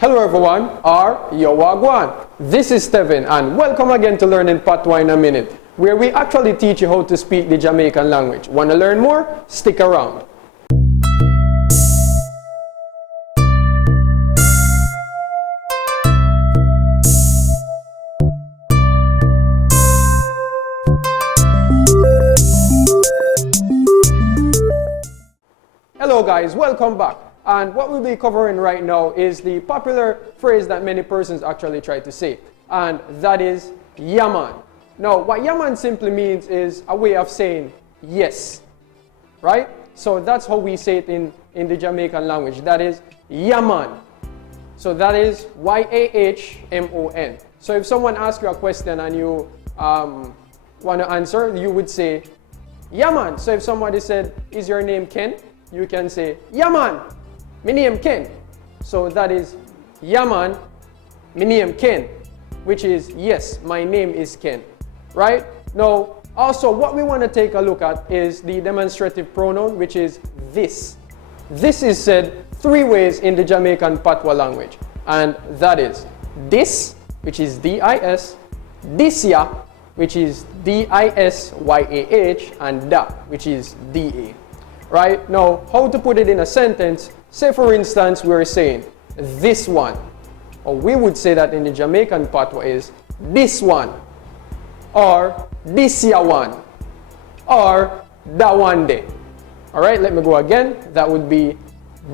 Hello everyone, YAH MON. This is Steven and welcome again to Learning Patwah in a Minute, where we actually teach you how to speak the Jamaican language. Want to learn more? Stick around. Hello guys, welcome back. And what we'll be covering right now is the popular phrase that many persons actually try to say, and that is Yaman. Now, what Yaman simply means is a way of saying yes, right? So that's how we say it in the Jamaican language. That is Yaman. So that is YAHMON. So if someone asks you a question and you want to answer, you would say Yaman. So if somebody said, is your name Ken? You can say Yaman. My name Ken. So that is Yaman, my name Ken, which is yes, my name is Ken, right? Now, also what we want to take a look at is the demonstrative pronoun, which is this. This is said three ways in the Jamaican Patois language, and that is this, which is D-I-S, disya, which is D-I-S-Y-A-H, and da, which is D-A. Right? Now, how to put it in a sentence? Say for instance, we're saying this one, or we would say that in the Jamaican Patois is this one, or this ya one, or that one day. All right, let me go again. That would be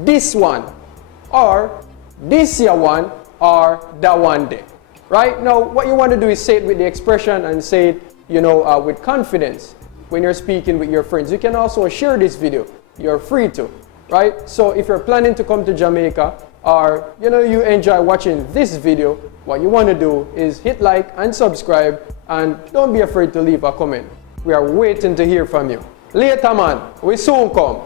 this one, or this ya one, or that one day. Right? Now, what you want to do is say it with the expression and say it, with confidence. When you're speaking with your friends, you can also share this video. You're free to, right? So if you're planning to come to Jamaica, or you enjoy watching this video, what you want to do is hit like and subscribe, and don't be afraid to leave a comment. We are waiting to hear from you. Later, man. We soon come.